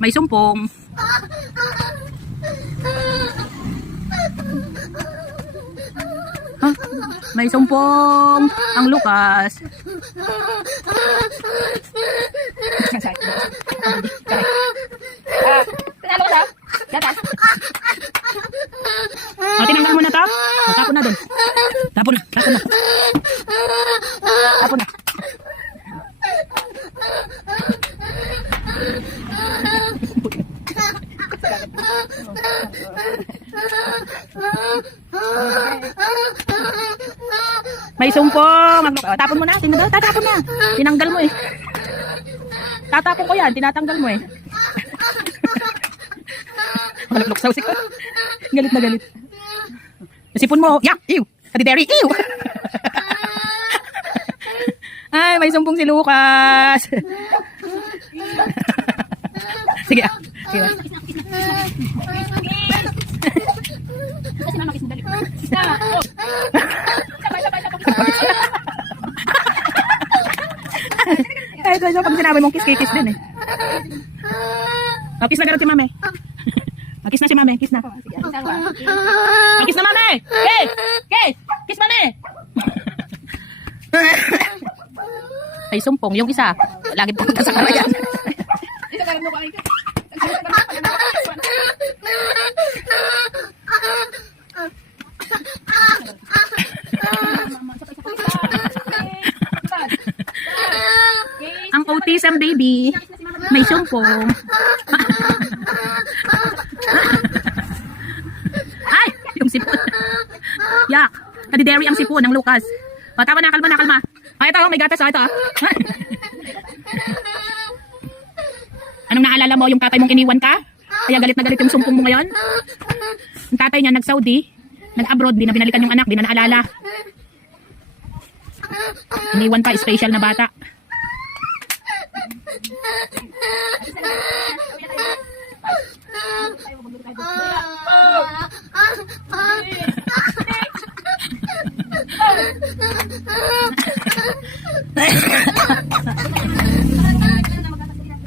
May sumpong. Huh? May sumpong ang Lucas. Tinanggal mo na to? Tapon na dun. Tapon na. Tapon na. Tapon na. May sumpong. Tapon mo na. Tatapon na. Tinanggal mo eh. Tatapon ko yan. Tinatanggal mo eh. Malaklok si ko. Galit na galit. Sipon mo. Yak! Ew! Kadideri! Ew! Ay, may sumpong si Lucas. Sige ah. Sige ah. Ay, ito pag sinabi mong kiss din eh. Oh, kiss na garot si mami. Kiss na si mami, kiss na. Kiss na mami! Kiss! Kiss! Kiss mami! Ay, sumpong. Yung isa, lagi pumunta sa karayan. Ang autism baby, may sumpong. Ay! Yung sipon. Yak! Kadideri ang sipon ng Lucas. O, tama na, kalma na, kalma. Ay, ito, may gatas. Ito. Anong naalala mo? Yung tatay mong iniwan ka? Kaya galit na galit yung sumpong mo ngayon? Yung tatay niya nag-Saudi, nag-abroad, di na binalikan yung anak, di na naalala. Iniwan pa, special na bata.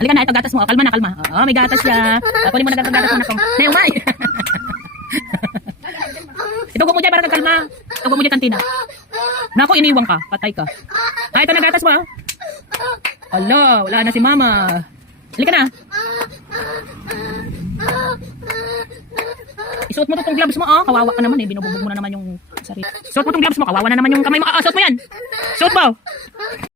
Halika na, ito gatas mo. Kalma na, kalma. Oo, may gatas siya. Kunin mo na gatas mo na kong. Nay, umay! Ito mo dyan para kalma. Ito mo dyan kantina. Naku, iniwang ka. Patay ka. Ito na gatas mo. Ala, wala na si mama. Halika na. Isuot mo itong gloves mo. Kawawa ka naman eh. Binububog mo na naman yung sarili. Suot mo itong gloves mo. Kawawa na naman yung kamay mo. Suot mo yan. Suot mo.